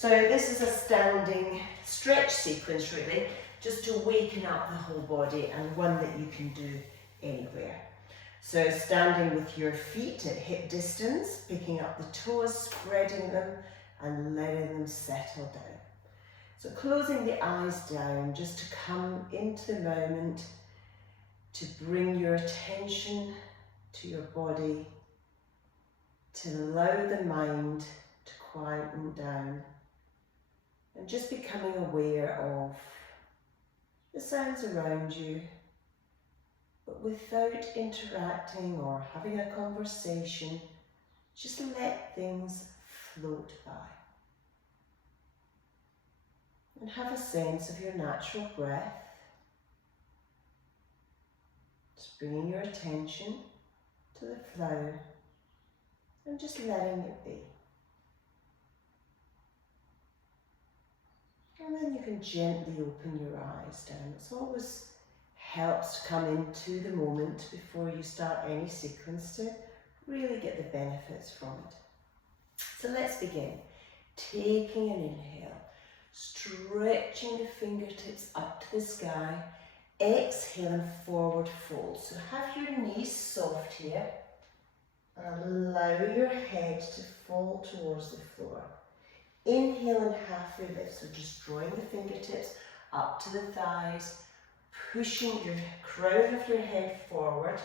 So this is a standing stretch sequence really, just to waken up the whole body, and one that you can do anywhere. So standing with your feet at hip distance, picking up the toes, spreading them and letting them settle down. So closing the eyes down just to come into the moment, to bring your attention to your body, to allow the mind to quieten down, and just becoming aware of the sounds around you, but without interacting or having a conversation, just let things float by. And have a sense of your natural breath. Just bringing your attention to the flow and just letting it be. And then you can gently open your eyes down. It always helps to come into the moment before you start any sequence to really get the benefits from it. So let's begin. Taking an inhale, stretching the fingertips up to the sky, exhale and forward fold. So have your knees soft here and allow your head to fall towards the floor. Inhale and halfway lift, so just drawing the fingertips up to the thighs, pushing your crown of your head forward,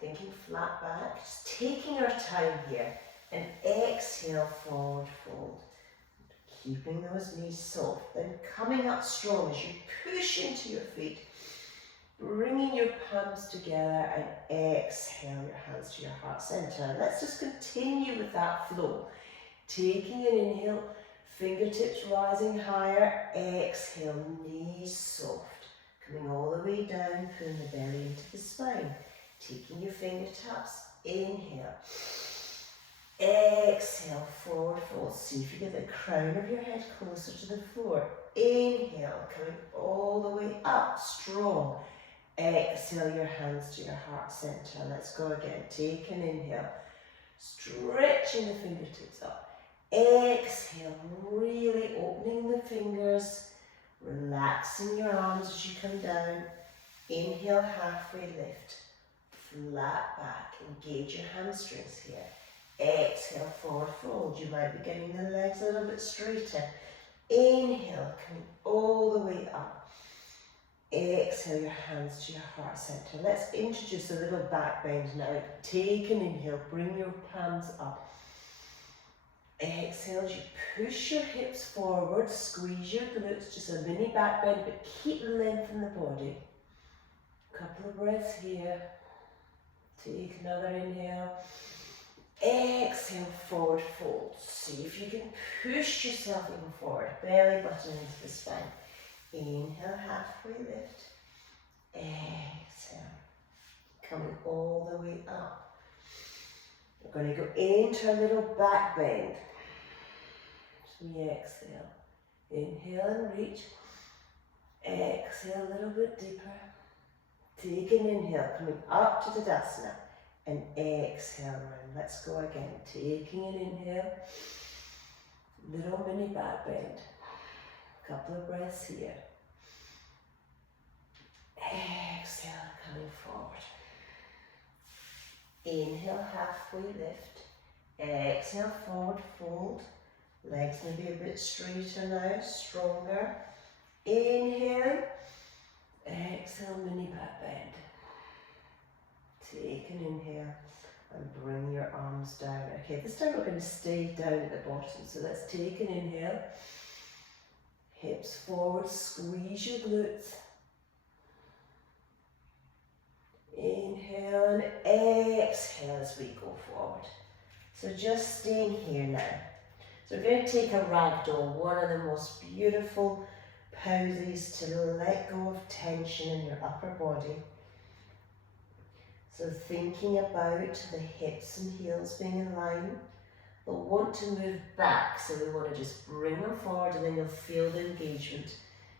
thinking flat back, just taking our time here, and exhale, forward fold. Keeping those knees soft, then coming up strong as you push into your feet, bringing your palms together and exhale your hands to your heart center. Let's just continue with that flow. Taking an inhale, fingertips rising higher, exhale, knees soft. Coming all the way down, pulling the belly into the spine. Taking your fingertips, inhale. Exhale, forward fold. See if you get the crown of your head closer to the floor. Inhale, coming all the way up, strong. Exhale your hands to your heart center. Let's go again. Take an inhale, stretching the fingertips up. Exhale, really opening the fingers, relaxing your arms as you come down. Inhale, halfway lift, flat back, engage your hamstrings here. Exhale, forward fold. You might be getting the legs a little bit straighter. Inhale, coming all the way up. Exhale your hands to your heart center. Let's introduce a little back bend now. Take an inhale, bring your palms up. Exhale as you push your hips forward, squeeze your glutes, just a mini back bend, but keep length in the body. Couple of breaths here. Take another inhale. Exhale, forward fold. See if you can push yourself even forward. Belly button into the spine. Inhale, halfway lift. Exhale. Coming all the way up. We're going to go into a little back bend. So we exhale. Inhale and reach. Exhale a little bit deeper. Take an inhale, coming up to Tadasana. And exhale round. Let's go again. Taking an inhale. Little mini back bend. Couple of breaths here. Exhale, coming forward. Inhale, halfway lift. Exhale, forward fold. Legs maybe a bit straighter now, stronger. Inhale. Exhale, mini back bend. Take an inhale and bring your arms down. Okay, this time we're going to stay down at the bottom. So let's take an inhale. Hips forward, squeeze your glutes. Inhale and exhale as we go forward. So just staying here now. So we're going to take a ragdoll, one of the most beautiful poses to let go of tension in your upper body. So thinking about the hips and heels being in line, but want to move back, so we want to just bring them forward and then you'll feel the engagement,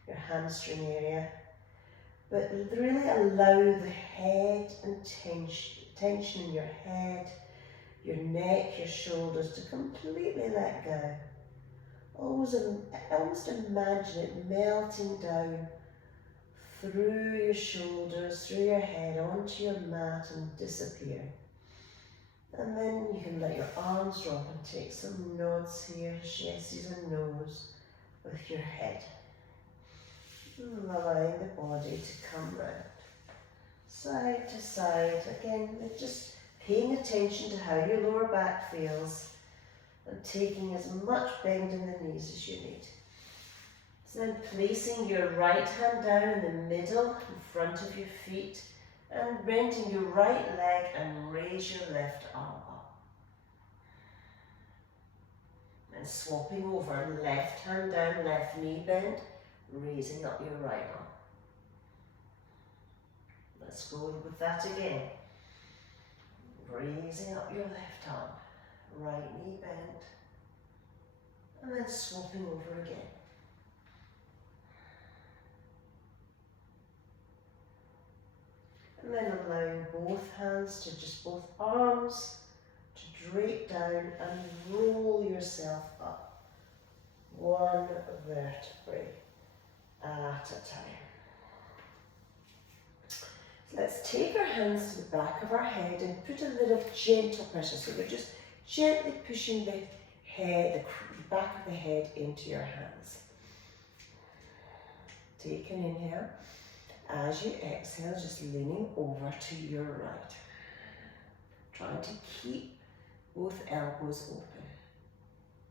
your hamstring area. But really allow the head and tension in your head, your neck, your shoulders to completely let go Almost imagine it melting down through your shoulders, through your head, onto your mat and disappearing. And then you can let your arms drop and take some nods here, yeses and nos with your head. Allowing the body to come round. Side to side, again, just paying attention to how your lower back feels and taking as much bend in the knees as you need. So then placing your right hand down in the middle, in front of your feet, and bending your right leg and raise your left arm up. And swapping over, left hand down, left knee bend, raising up your right arm. Let's go with that again. Raising up your left arm, right knee bend, and then swapping over again. And then allowing both hands to both arms to drape down and roll yourself up, one vertebrae at a time. Let's take our hands to the back of our head and put a little gentle pressure. So we're just gently pushing the head, the back of the head into your hands. Take an inhale. As you exhale, just leaning over to your right. Trying to keep both elbows open.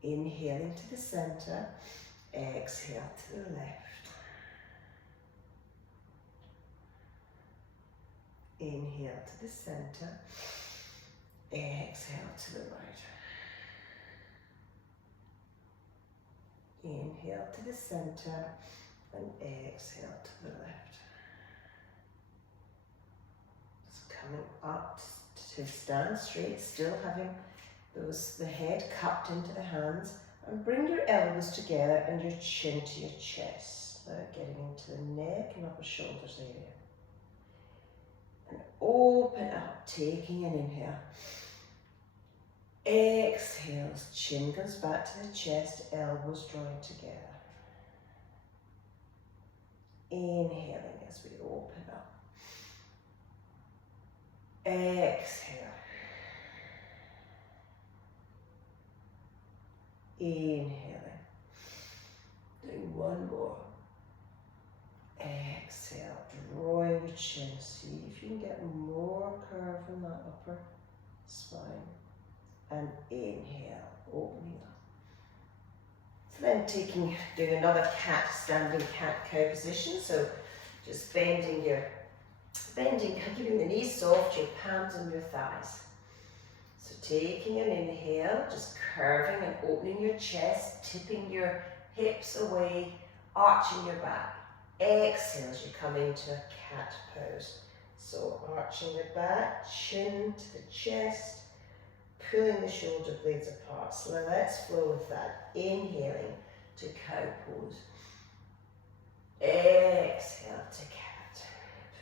Inhaling to the center, exhale to the left. Inhale to the center, exhale to the right. Inhale to the center and exhale to the left. Coming up to stand straight, still having the head cupped into the hands, and bring your elbows together and your chin to your chest. Now getting into the neck and upper shoulders area. And open up, taking an inhale. Exhale, chin comes back to the chest, elbows drawing together. Inhaling as we open up. Exhale. Inhaling. Doing one more. Exhale, drawing your chin. See if you can get more curve in that upper spine. And inhale, opening up. So then doing another standing cat-cow position. So just bending, keeping the knees soft, your palms and your thighs. So taking an inhale, just curving and opening your chest, tipping your hips away, arching your back. Exhale as you come into a cat pose. So arching the back, chin to the chest, pulling the shoulder blades apart. So now let's flow with that. Inhaling to cow pose. Exhale to cat.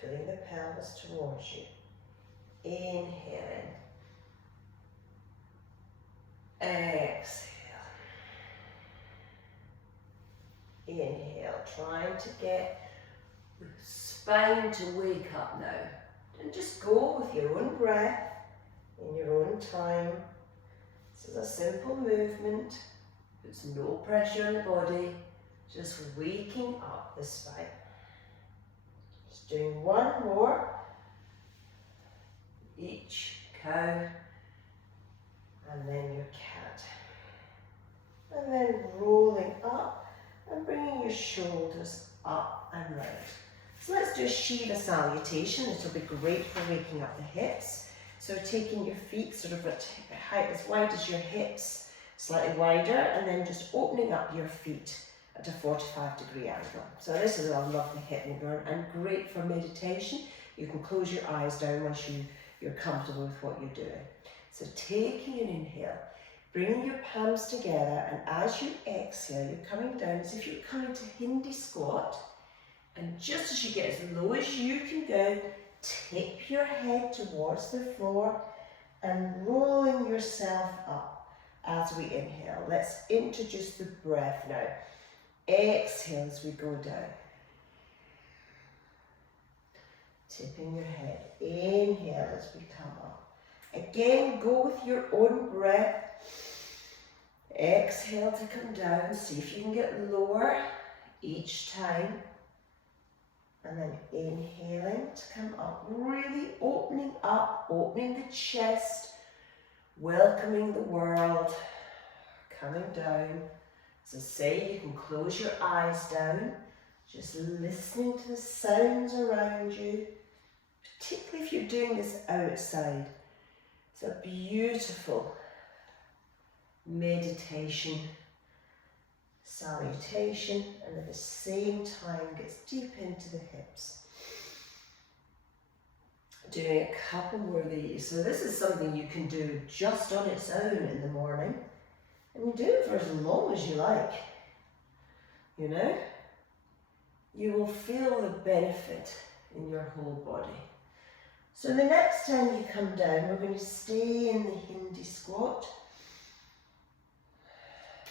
Pulling the pelvis towards you. Inhaling. Exhale. Inhale. Trying to get the spine to wake up now. And just go with your own breath, in your own time. This is a simple movement. Puts no pressure on the body. Just waking up the spine. Just doing one more. Each cow. And then your cat. And then rolling up and bringing your shoulders up and round. So let's do a Shiva salutation. It'll be great for waking up the hips. So taking your feet sort of at height as wide as your hips, slightly wider, and then just opening up your feet at a 45-degree angle. So this is a lovely hip movement and great for meditation. You can close your eyes down once you're comfortable with what you're doing. So taking an inhale, bringing your palms together, and as you exhale, you're coming down as if you're coming to Hindi squat. And just as you get as low as you can go, tip your head towards the floor and rolling yourself up as we inhale. Let's introduce the breath now. Exhale as we go down. Tipping your head. Inhale as we come up. Again, go with your own breath. Exhale to come down. See if you can get lower each time. And then inhaling to come up. Really opening up, opening the chest, welcoming the world. Coming down. As I say, you can close your eyes down. Just listening to the sounds around you. Particularly if you're doing this outside. It's a beautiful meditation, salutation, and at the same time gets deep into the hips. Doing a couple more of these. So this is something you can do just on its own in the morning. And you do it for as long as you like. You know? You will feel the benefit in your whole body. So the next time you come down, we're going to stay in the Hindi squat.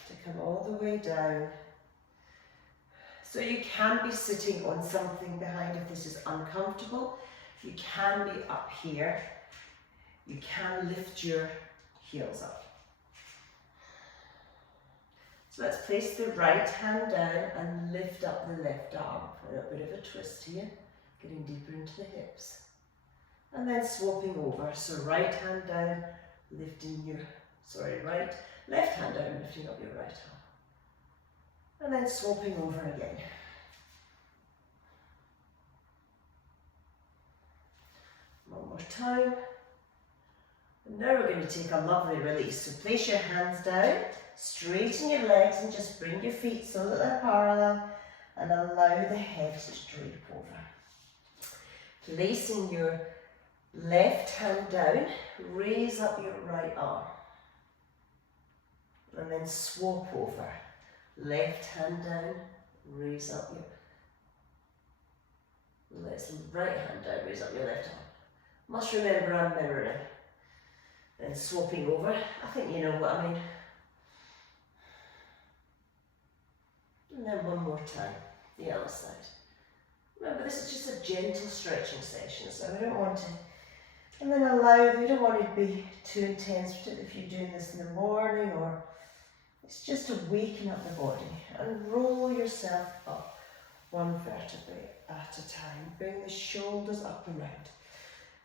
To come all the way down. So you can be sitting on something behind if this is uncomfortable. You can be up here. You can lift your heels up. So let's place the right hand down and lift up the left arm. A little bit of a twist here, getting deeper into the hips. And then swapping over. So right hand down, lifting your, left hand down, lifting up your right arm. And then swapping over again. One more time. And now we're going to take a lovely release. So place your hands down, straighten your legs and just bring your feet so that they're parallel and allow the head to drape over. Placing your left hand down, raise up your right arm. And then swap over. Left hand down, raise up your right hand down, raise up your left arm. Must remember I'm mirroring. Then swapping over. I think you know what I mean. And then one more time, the other side. Remember, this is just a gentle stretching session, so we don't want to. And then we don't want it to be too intense, particularly if you're doing this in the morning, or it's just to waken up the body and roll yourself up one vertebrae at a time. Bring the shoulders up and round.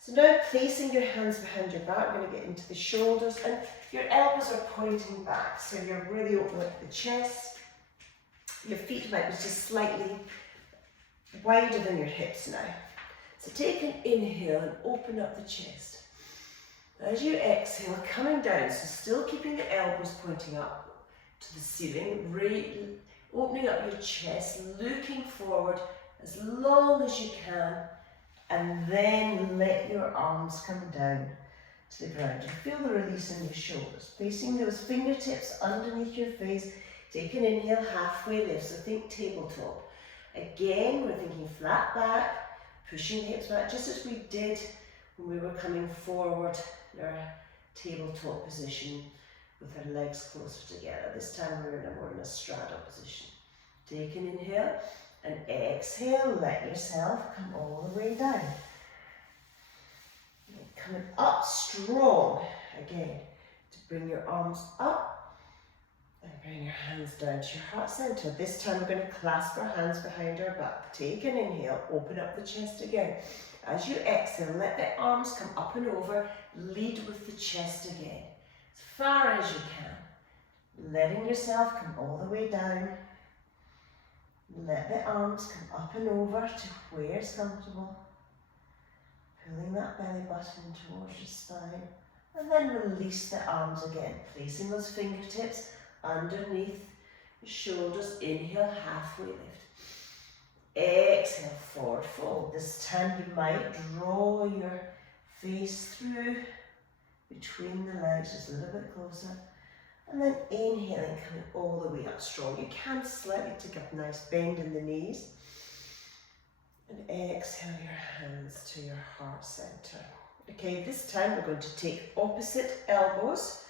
So now placing your hands behind your back, we're going to get into the shoulders and your elbows are pointing back. So you're really opening up the chest. Your feet might be just slightly wider than your hips now. So take an inhale and open up the chest. As you exhale, coming down, so still keeping the elbows pointing up to the ceiling, opening up your chest, looking forward as long as you can, and then let your arms come down to the ground. You feel the release in your shoulders, placing those fingertips underneath your face. Take an inhale, halfway lift, so think tabletop. Again, we're thinking flat back, pushing the hips back, just as we did when we were coming forward in our tabletop position with our legs closer together. This time we're more in a straddle position. Take an inhale and exhale, let yourself come all the way down. And coming up strong again to bring your arms up and bring your hands down to your heart center. This time we're going to clasp our hands behind our back. Take an inhale, open up the chest again. As you exhale, let the arms come up and over, lead with the chest again. As far as you can. Letting yourself come all the way down. Let the arms come up and over to where it's comfortable. Pulling that belly button towards your spine. And then release the arms again. Placing those fingertips underneath your shoulders. Inhale, halfway lift. Exhale, forward fold. This time you might draw your face through between the legs just a little bit closer. And then inhaling, coming all the way up strong. You can slightly take up a nice bend in the knees. And exhale your hands to your heart center. Okay, this time we're going to take opposite elbows.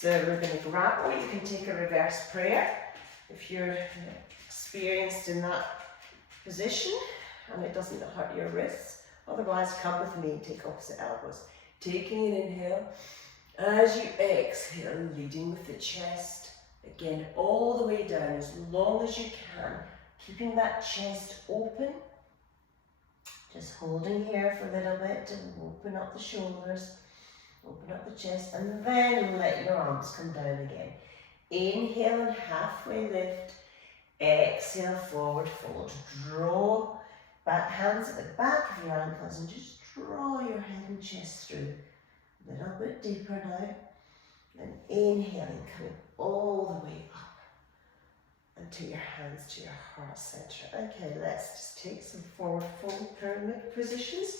So we're going to grapple. You can take a reverse prayer if you're experienced in that position and it doesn't hurt your wrists. Otherwise, come with me and take opposite elbows. Taking an inhale. As you exhale, leading with the chest. Again, all the way down as long as you can. Keeping that chest open. Just holding here for a little bit to open up the shoulders. Open up the chest and then let your arms come down again. Inhale and halfway lift. Exhale, forward fold. Draw back, hands at the back of your ankles and just draw your head and chest through. A little bit deeper now. Then inhaling, coming all the way up. And take your hands to your heart center. Okay, let's just take some forward fold pyramid positions.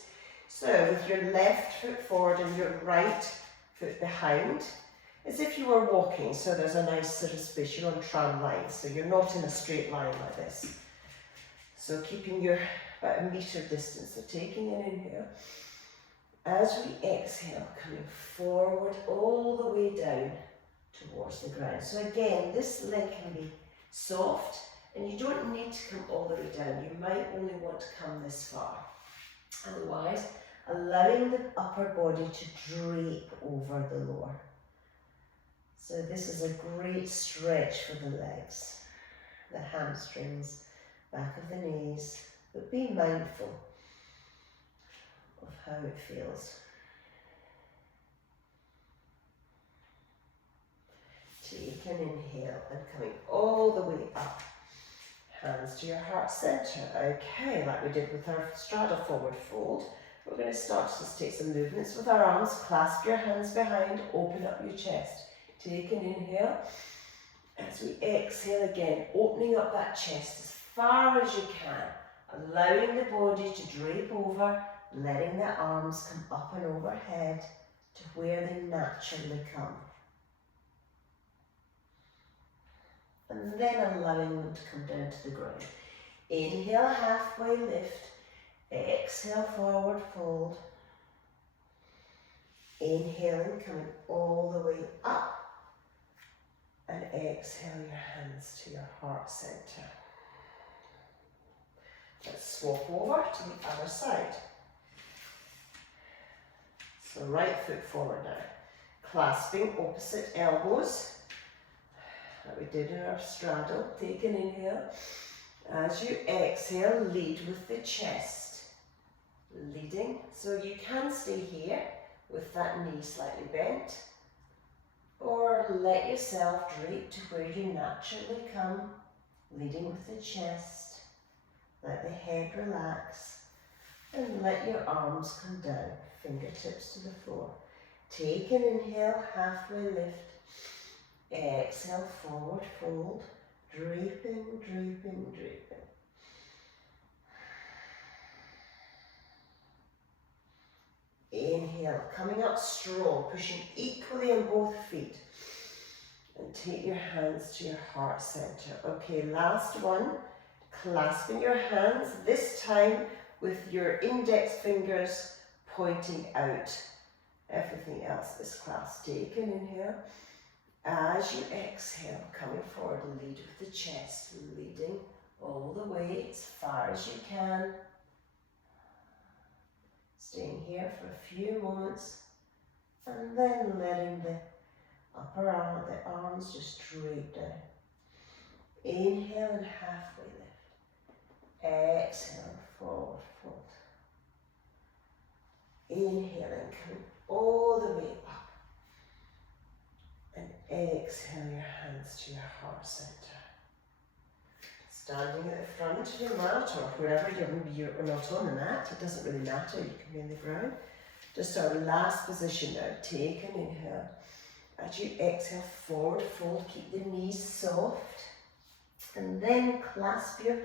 So with your left foot forward and your right foot behind, as if you were walking, so there's a nice sort of space, you're on tram lines, so you're not in a straight line like this. So keeping your about a metre distance, so taking an inhale. As we exhale, coming forward all the way down towards the ground. So again, this leg can be soft and you don't need to come all the way down. You might only want to come this far. Otherwise, allowing the upper body to drape over the lower. So this is a great stretch for the legs, the hamstrings, back of the knees, but be mindful of how it feels. Take an inhale and coming all the way up. Hands to your heart center. Okay, like we did with our straddle forward fold. We're going to start to just take some movements with our arms. Clasp your hands behind, open up your chest. Take an inhale. As we exhale again, opening up that chest as far as you can. Allowing the body to drape over, letting the arms come up and overhead to where they naturally come. And then allowing them to come down to the ground. Inhale, halfway lift. Exhale, forward fold. Inhaling, coming all the way up. And exhale your hands to your heart center. Let's swap over to the other side. So right foot forward now. Clasping opposite elbows. Like we did in our straddle. Take an inhale. As you exhale, lead with the chest. Leading. So you can stay here with that knee slightly bent. Or let yourself drape to where you naturally come. Leading with the chest. Let the head relax. And let your arms come down. Fingertips to the floor. Take an inhale, halfway lift. Exhale, forward fold, draping, draping, draping. Inhale, coming up strong, pushing equally on both feet. And take your hands to your heart center. Okay, last one. Clasping your hands, this time with your index fingers pointing out. Everything else is clasped. Take an inhale. As you exhale, coming forward, lead with the chest, leading all the way as far as you can. Staying here for a few moments, and then letting the upper arm, the arms just drape down. Inhale and halfway lift. Exhale, forward fold. Inhaling, coming all the way up. And exhale your hands to your heart center. Standing at the front of your mat or wherever you're not on the mat, it doesn't really matter, you can be on the ground. Just our last position now. Take an inhale. As you exhale, forward fold, keep the knees soft. And then clasp your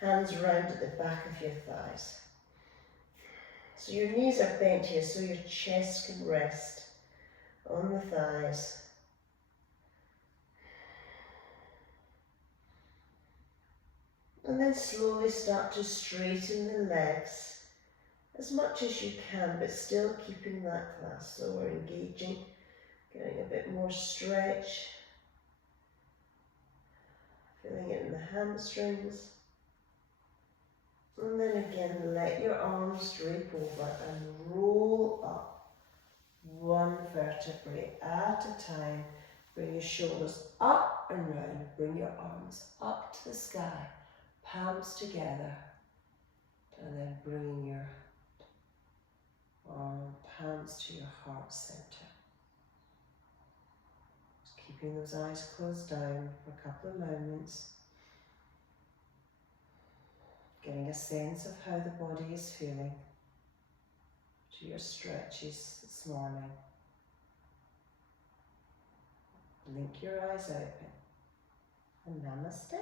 hands round at the back of your thighs. So your knees are bent here so your chest can rest on the thighs. And then slowly start to straighten the legs as much as you can, but still keeping that clasp. So we're engaging Getting a bit more stretch. Feeling it in the hamstrings. And then again, let your arms drape over and roll up one vertebrae at a time. Bring your shoulders up and round. Bring your arms up to the sky, palms together. And then bringing your palms to your heart center. Just keeping those eyes closed down for a couple of moments. Getting a sense of how the body is feeling to your stretches this morning. Blink your eyes open and namaste.